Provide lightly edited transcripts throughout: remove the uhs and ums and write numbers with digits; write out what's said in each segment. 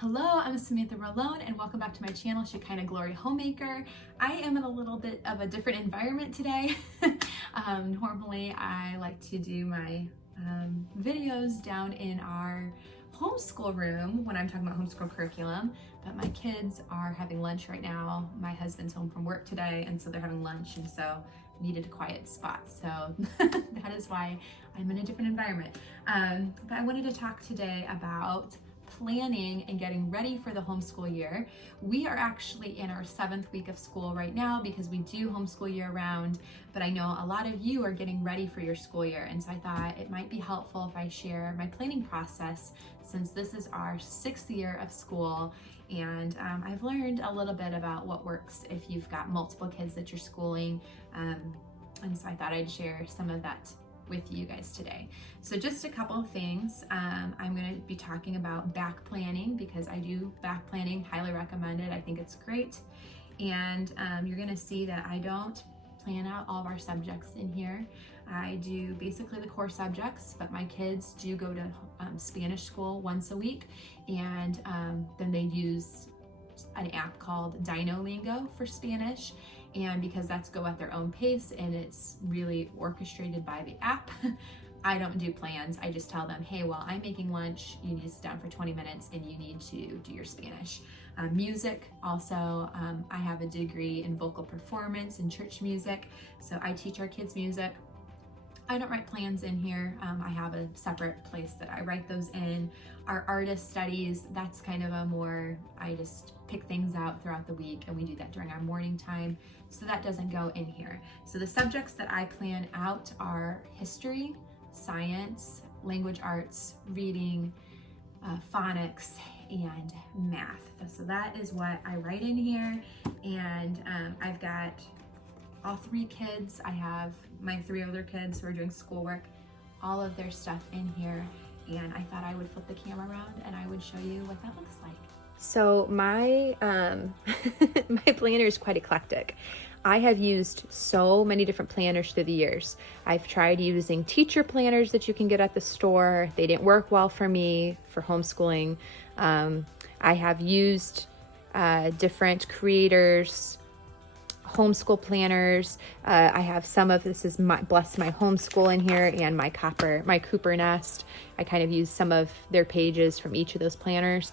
Hello, I'm Samantha Rolone and welcome back to my channel, Shekinah Glory Homemaker. I am in a little bit of a different environment today. Normally I like to do my videos down in our homeschool room when I'm talking about homeschool curriculum, but my kids are having lunch right now. My husband's home from work today and so they're having lunch, and so needed a quiet spot. So that is why I'm in a different environment. But I wanted to talk today about planning and getting ready for the homeschool year. We are actually in our 7th week of school right now because we do homeschool year round, but I know a lot of you are getting ready for your school year, and so I thought it might be helpful if I share my planning process since this is our 6th year of school, and I've learned a little bit about what works if you've got multiple kids that you're schooling, and so I thought I'd share some of that with you guys today. So just a couple of things. I'm going to be talking about back planning because I do back planning, highly recommend it. I think it's great. And you're going to see that I don't plan out all of our subjects in here. I do basically the core subjects, but my kids do go to Spanish school once a week, and then they use an app called Dinolingo for Spanish. And because that's go at their own pace and it's really orchestrated by the app, I don't do plans. I just tell them, hey, while I'm making lunch, you need to sit down for 20 minutes and you need to do your Spanish. Music, also, I have a degree in vocal performance and church music, so I teach our kids music. I don't write plans in here. I have a separate place that I write those in. Our artist studies, that's kind of a more, I just pick things out throughout the week, and we do that during our morning time, so that doesn't go in here. So the subjects that I plan out are history, science, language arts, reading, phonics, and math. So that is what I write in here, and I've got all 3 kids. I have my 3 older kids who are doing schoolwork, all of their stuff in here, and I thought I would flip the camera around and I would show you what that looks like. So my my planner is quite eclectic. I have used so many different planners through the years. I've tried using teacher planners that you can get at the store. They didn't work well for me for homeschooling. I have used different creators, homeschool planners. I have some of this is my Bless My Homeschool in here, and my Cooper Nest. I kind of use some of their pages from each of those planners.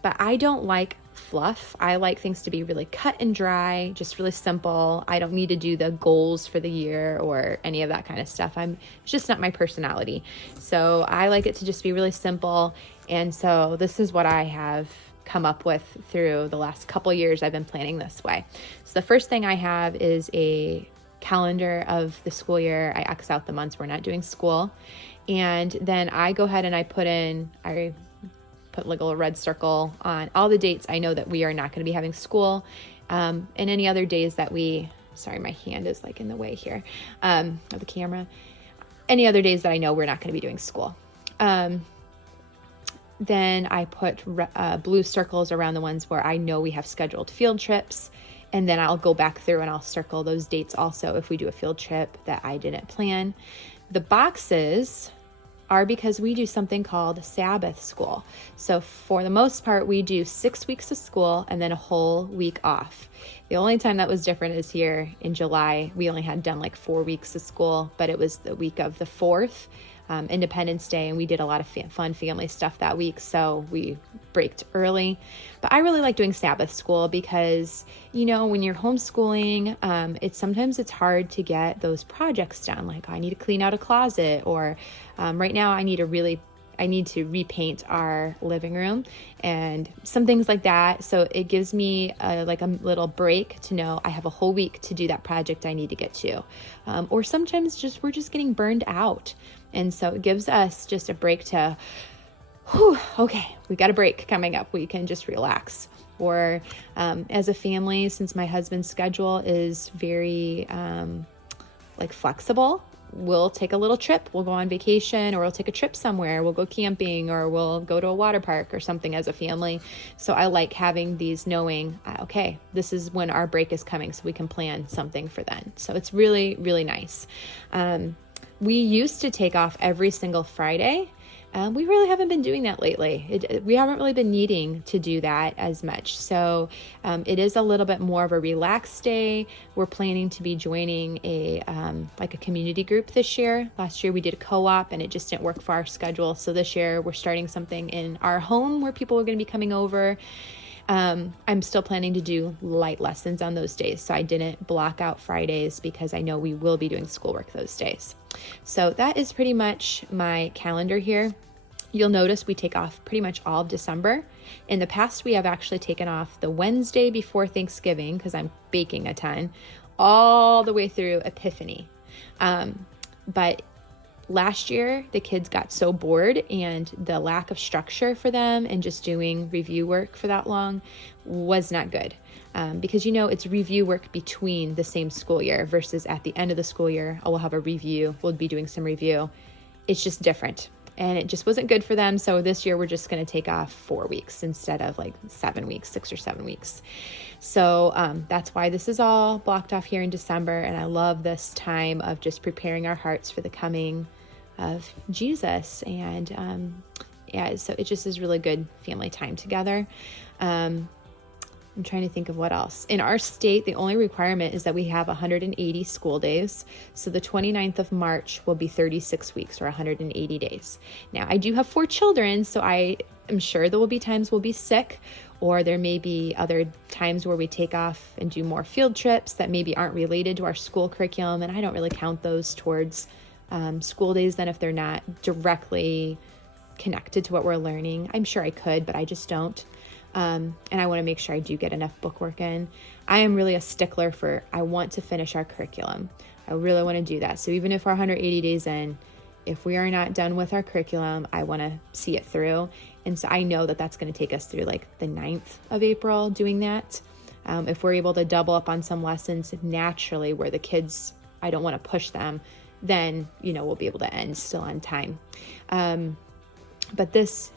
But I don't like fluff. I like things to be really cut and dry, just really simple. I don't need to do the goals for the year or any of that kind of stuff. It's just not my personality. So I like it to just be really simple. And so this is what I have come up with through the last couple years. I've been planning this way. So the first thing I have is a calendar of the school year. I X out the months we're not doing school. And then I go ahead and I put like a little red circle on all the dates I know that we are not going to be having school, and any other days that sorry, my hand is like in the way here of the camera. Any other days that I know we're not going to be doing school. Then I put blue circles around the ones where I know we have scheduled field trips, and then I'll go back through and I'll circle those dates also if we do a field trip that I didn't plan. The boxes are because we do something called Sabbath school. So for the most part, we do 6 weeks of school and then a whole week off. The only time that was different is here in July. We only had done like 4 weeks of school, but it was the week of the 4th, Independence Day, and we did a lot of fun family stuff that week, so we braked early. But I really like doing Sabbath school because, when you're homeschooling, sometimes it's hard to get those projects done. Like I need to clean out a closet, or right now I need to repaint our living room and some things like that. So it gives me a little break to know I have a whole week to do that project I need to get to. Or sometimes we're just getting burned out. And so it gives us just a break to, okay, we got a break coming up. We can just relax. Or as a family, since my husband's schedule is very flexible, we'll take a little trip. We'll go on vacation, or we'll take a trip somewhere. We'll go camping, or we'll go to a water park or something as a family. So I like having these, knowing, okay, this is when our break is coming, so we can plan something for then. So it's really, really nice. We used to take off every single Friday, We really haven't been doing that lately. We haven't really been needing to do that as much. So it is a little bit more of a relaxed day. We're planning to be joining a community group this year. Last year we did a co-op and it just didn't work for our schedule. So this year we're starting something in our home where people are going to be coming over. I'm still planning to do light lessons on those days. So I didn't block out Fridays because I know we will be doing schoolwork those days. So that is pretty much my calendar here. You'll notice we take off pretty much all of December. In the past, we have actually taken off the Wednesday before Thanksgiving because I'm baking a ton, all the way through Epiphany. But last year, the kids got so bored, and the lack of structure for them and just doing review work for that long was not good. Because, it's review work between the same school year versus at the end of the school year, we'll have a review. We'll be doing some review. It's just different. And it just wasn't good for them. So this year, we're just going to take off 4 weeks instead of 7 weeks, 6 or 7 weeks. So that's why this is all blocked off here in December. And I love this time of just preparing our hearts for the coming of Jesus. And so it just is really good family time together. I'm trying to think of what else. In our state, the only requirement is that we have 180 school days. So the 29th of March will be 36 weeks or 180 days. Now, I do have 4 children, so I am sure there will be times we'll be sick, or there may be other times where we take off and do more field trips that maybe aren't related to our school curriculum. And I don't really count those towards school days then if they're not directly connected to what we're learning. I'm sure I could, but I just don't. And I want to make sure I do get enough book work in. I am really a stickler for, I want to finish our curriculum. I really want to do that. So even if we're 180 days in, if we are not done with our curriculum, I want to see it through. And so I know that that's going to take us through the 9th of April doing that. If we're able to double up on some lessons naturally where the kids, I don't want to push them, then, we'll be able to end still on time. But this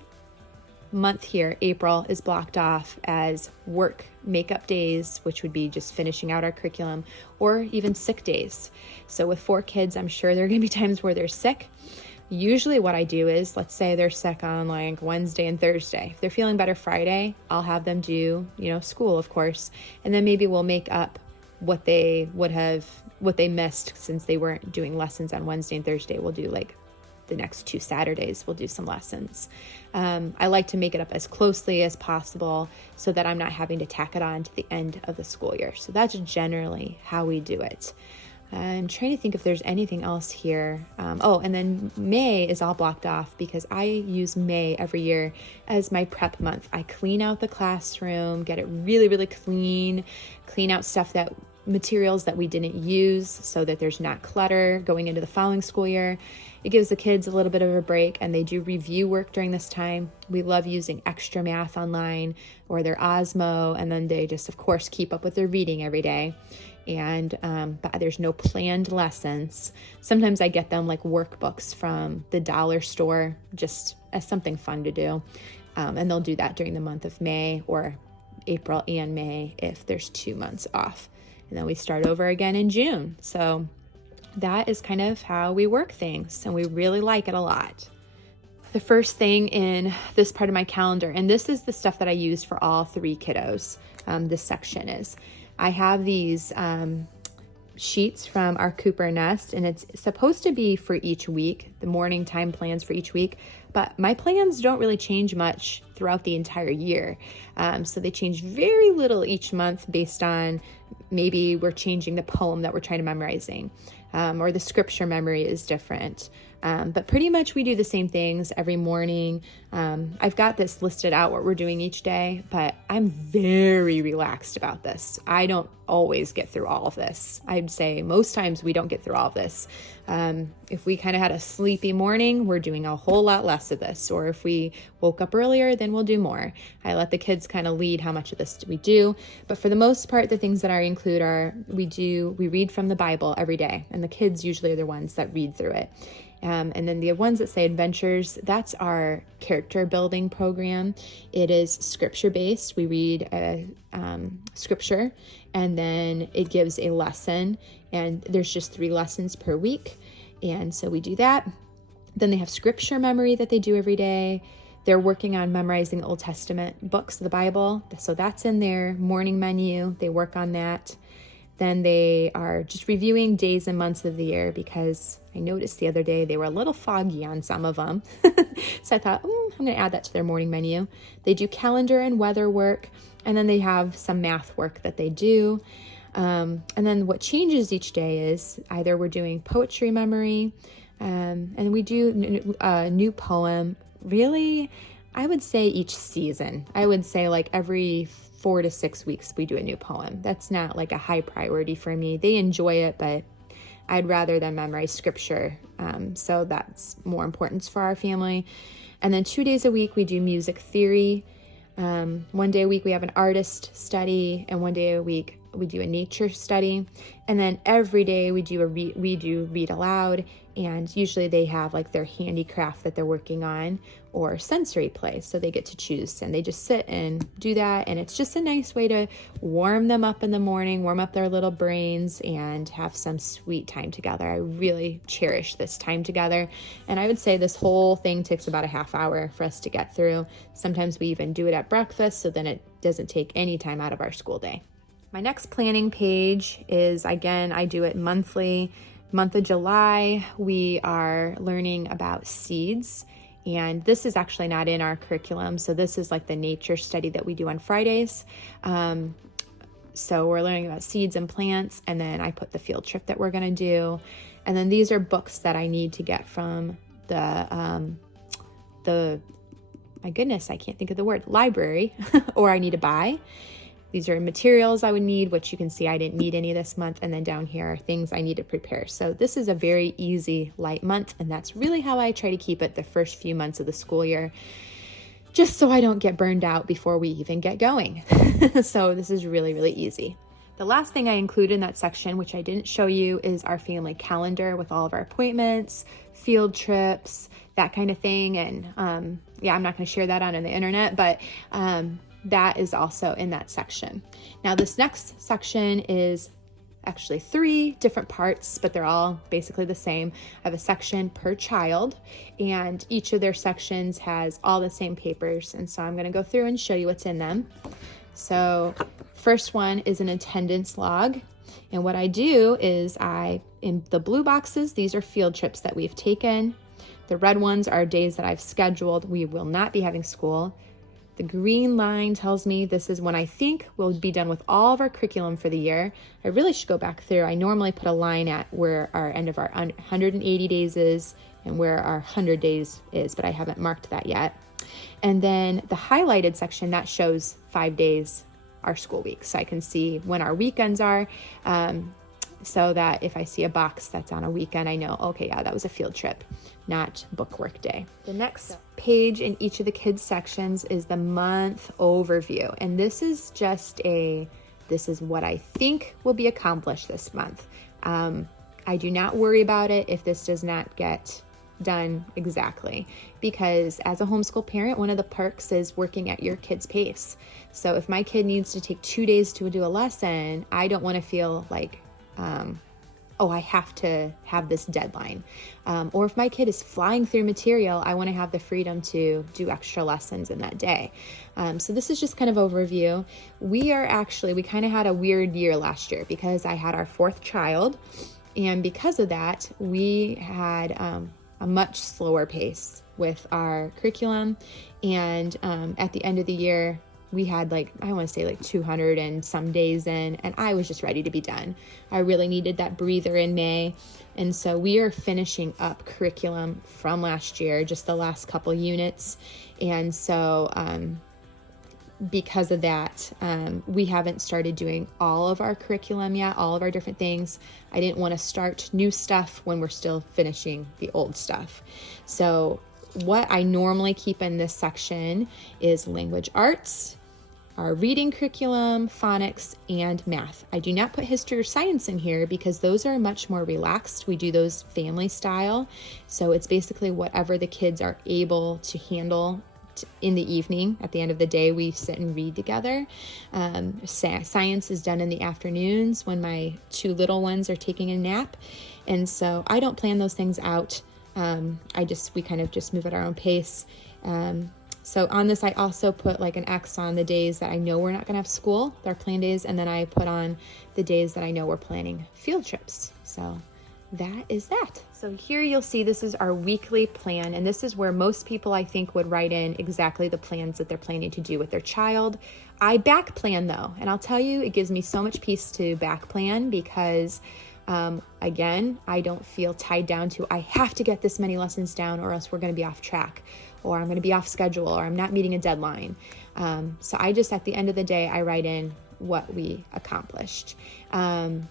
month here, April, is blocked off as work makeup days, which would be just finishing out our curriculum, or even sick days. So with 4 kids, I'm sure there are going to be times where they're sick. Usually what I do is, let's say they're sick on Wednesday and Thursday. If they're feeling better Friday, I'll have them do, school, of course. And then maybe we'll make up what they missed since they weren't doing lessons on Wednesday and Thursday. We'll do the next 2 Saturdays, we'll do some lessons. I like to make it up as closely as possible so that I'm not having to tack it on to the end of the school year. So that's generally how we do it. I'm trying to think if there's anything else here. And then May is all blocked off because I use May every year as my prep month. I clean out the classroom, get it really, really clean out materials that we didn't use so that there's not clutter going into the following school year. It gives the kids a little bit of a break, and they do review work during this time. We love using extra math online or their Osmo, and then they just, of course, keep up with their reading every day. And but there's no planned lessons. Sometimes I get them workbooks from the dollar store just as something fun to do. And they'll do that during the month of May or April and May if there's 2 months off. And then we start over again in June. So that is kind of how we work things, and we really like it a lot. The first thing in this part of my calendar, and this is the stuff that I use for all 3 kiddos, this section is, I have these sheets from our Cooper Nest, and it's supposed to be for each week, the morning time plans for each week, but my plans don't really change much throughout the entire year. So they change very little each month based on maybe we're changing the poem that we're trying to memorizing, or the scripture memory is different. But pretty much we do the same things every morning. I've got this listed out what we're doing each day, but I'm very relaxed about this. I don't always get through all of this. I'd say most times we don't get through all of this. If we kind of had a sleepy morning, we're doing a whole lot less of this. Or if we woke up earlier, then we'll do more. I let the kids kind of lead how much of this we do. But for the most part, the things that I include are we read from the Bible every day. And the kids usually are the ones that read through it. And then the ones that say adventures, that's our character building program. It is scripture based. We read a scripture, and then it gives a lesson, and there's just 3 lessons per week. And so we do that. Then they have scripture memory that they do every day. They're working on memorizing Old Testament books, the Bible. So that's in their morning menu. They work on that. Then they are just reviewing days and months of the year, because I noticed the other day they were a little foggy on some of them. So I thought, I'm going to add that to their morning menu. They do calendar and weather work, and then they have some math work that they do. And then what changes each day is either we're doing poetry memory, and we do a new poem, really, I would say each season. I would say like every 4 to 6 weeks we do a new poem. That's not like a high priority for me. They enjoy it, but I'd rather them memorize scripture. So that's more importance for our family. And then 2 days a week we do music theory. 1 day a week we have an artist study, and 1 day a week we do a nature study. And then every day we do read aloud, and usually they have like their handicraft that they're working on, or sensory play, so they get to choose, and they just sit and do that. And it's just a nice way to warm them up in the morning, warm up their little brains, and have some sweet time together. I really cherish this time together, and I would say this whole thing takes about a half hour for us to get through. Sometimes we even do it at breakfast, so then it doesn't take any time out of our school day. My next planning page is, again, I do it monthly. Month of July, we are learning about seeds, and this is actually not in our curriculum. So this is like the nature study that we do on Fridays. So we're learning about seeds and plants, and then I put the field trip that we're going to do. And then these are books that I need to get from the my goodness, I can't think of the word, library, or I need to buy. These are materials I would need, which you can see I didn't need any this month. And then down here are things I need to prepare. So this is a very easy, light month. And that's really how I try to keep it the first few months of the school year, just so I don't get burned out before we even get going. So this is really, really easy. The last thing I include in that section, which I didn't show you, is our family calendar with all of our appointments, field trips, that kind of thing. And yeah, I'm not going to share that on the internet, but that is also in that section. Now, this next section is actually 3 different parts, but they're all basically the same. I have a section per child, and each of their sections has all the same papers. And so I'm going to go through and show you what's in them. So first one is an attendance log. And what I do is in the blue boxes, these are field trips that we've taken. The red ones are days that I've scheduled. We will not be having school. The green line tells me this is when I think we'll be done with all of our curriculum for the year. I really should go back through. I normally put a line at where our end of our 180 days is and where our 100 days is, but I haven't marked that yet. And then the highlighted section, that shows 5 days our school week. So I can see when our weekends are, so that if I see a box that's on a weekend, I know, okay, yeah, that was a field trip, not book work day. The next page in each of the kids sections is the month overview. And this is just this is what I think will be accomplished this month. I do not worry about it if this does not get done exactly, because as a homeschool parent, one of the perks is working at your kid's pace. So if my kid needs to take 2 days to do a lesson, I don't want to feel like, I have to have this deadline. Or if my kid is flying through material, I want to have the freedom to do extra lessons in that day. So this is just kind of overview. We kind of had a weird year last year because I had our 4th child. And because of that, we had a much slower pace with our curriculum. And at the end of the year, we had 200 and some days in, and I was just ready to be done. I really needed that breather in May. And so we are finishing up curriculum from last year, just the last couple units. And so because of that, we haven't started doing all of our curriculum yet, all of our different things. I didn't want to start new stuff when we're still finishing the old stuff. So what I normally keep in this section is language arts, our reading curriculum, phonics, and math. I do not put history or science in here because those are much more relaxed. We do those family style. So it's basically whatever the kids are able to handle in the evening. At the end of the day, we sit and read together. Science is done in the afternoons when my 2 little ones are taking a nap. And so I don't plan those things out We kind of just move at our own pace. So on this, I also put like an X on the days that I know we're not going to have school, our plan days, and then I put on the days that I know we're planning field trips. So that is that. So here you'll see this is our weekly plan, and this is where most people I think would write in exactly the plans that they're planning to do with their child. I back plan though, and I'll tell you, it gives me so much peace to back plan because again, I don't feel tied down to I have to get this many lessons down or else we're going to be off track, or I'm going to be off schedule, or I'm not meeting a deadline. So I just, at the end of the day, I write in what we accomplished. And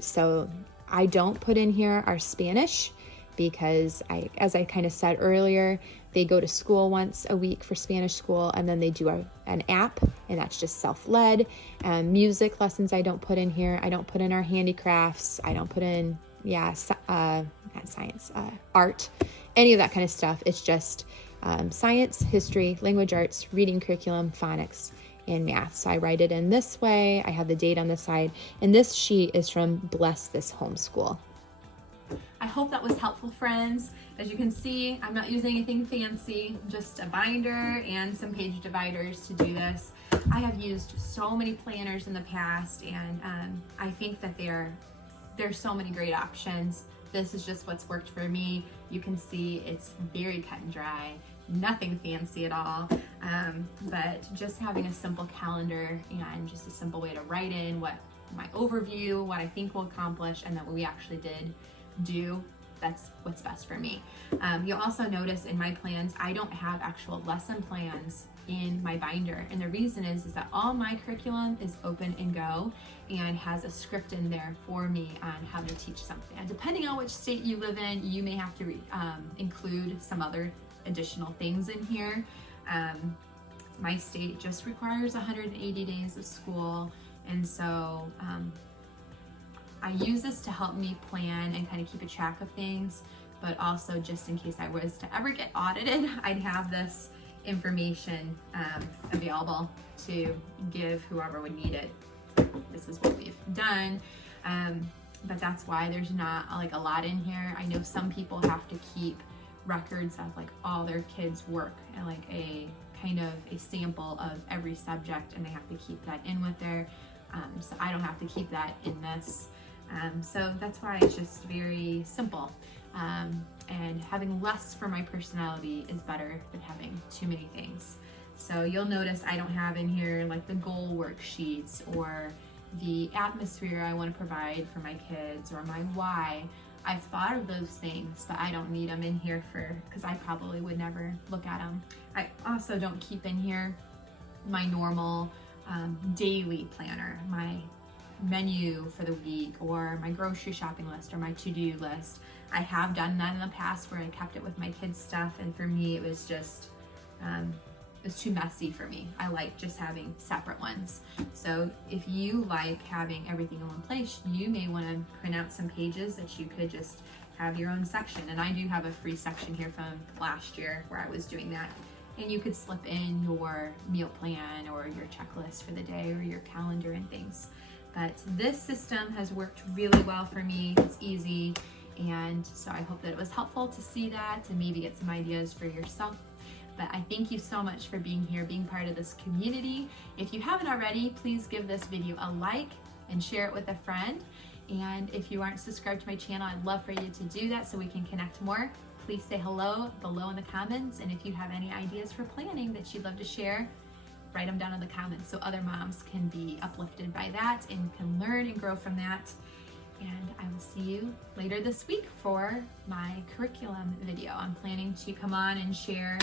so I don't put in here our Spanish because as I kind of said earlier, they go to school once a week for Spanish school, and then they do an app, and that's just self-led. Music lessons I don't put in here. I don't put in our handicrafts. I don't put in, not science, art, any of that kind of stuff. It's just science, history, language arts, reading curriculum, phonics, and math. So I write it in this way. I have the date on the side, and this sheet is from Bless This Homeschool. I hope that was helpful, friends. As you can see, I'm not using anything fancy, just a binder and some page dividers to do this. I have used so many planners in the past, and I think that there's so many great options. This is just what's worked for me. You can see it's very cut and dry, nothing fancy at all, but just having a simple calendar and just a simple way to write in what my overview, what I think we'll accomplish, and then what we actually did do. That's what's best for me. You'll also notice in my plans, I don't have actual lesson plans in my binder. And the reason is that all my curriculum is open and go and has a script in there for me on how to teach something. And depending on which state you live in, you may have to include some other additional things in here. My state just requires 180 days of school. And so I use this to help me plan and kind of keep a track of things, but also just in case I was to ever get audited, I'd have this information available to give whoever would need it. This is what we've done, but that's why there's not like a lot in here. I know some people have to keep records of like all their kids' work and like a kind of a sample of every subject, and they have to keep that in with their, so I don't have to keep that in this. So that's why it's just very simple. And having less for my personality is better than having too many things. So you'll notice I don't have in here like the goal worksheets or the atmosphere I want to provide for my kids or my why. I've thought of those things, but I don't need them in here because I probably would never look at them. I also don't keep in here my normal daily planner, my menu for the week, or my grocery shopping list, or my to-do list. I have done that in the past where I kept it with my kids' stuff, and for me it was just it's too messy for me. I like just having separate ones. So if you like having everything in one place, you may want to print out some pages that you could just have your own section. And I do have a free section here from last year where I was doing that. And you could slip in your meal plan or your checklist for the day or your calendar and things. But this system has worked really well for me. It's easy. And so I hope that it was helpful to see that and maybe get some ideas for yourself. But I thank you so much for being here, being part of this community. If you haven't already, please give this video a like and share it with a friend. And if you aren't subscribed to my channel, I'd love for you to do that so we can connect more. Please say hello below in the comments. And if you have any ideas for planning that you'd love to share, write them down in the comments so other moms can be uplifted by that and can learn and grow from that. And I will see you later this week for my curriculum video. I'm planning to come on and share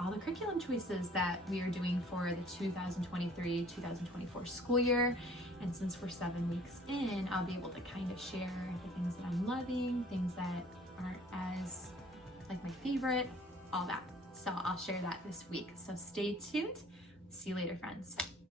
all the curriculum choices that we are doing for the 2023-2024 school year. And since we're 7 weeks in, I'll be able to kind of share the things that I'm loving, things that aren't as like my favorite, all that. So I'll share that this week. So stay tuned. See you later, friends.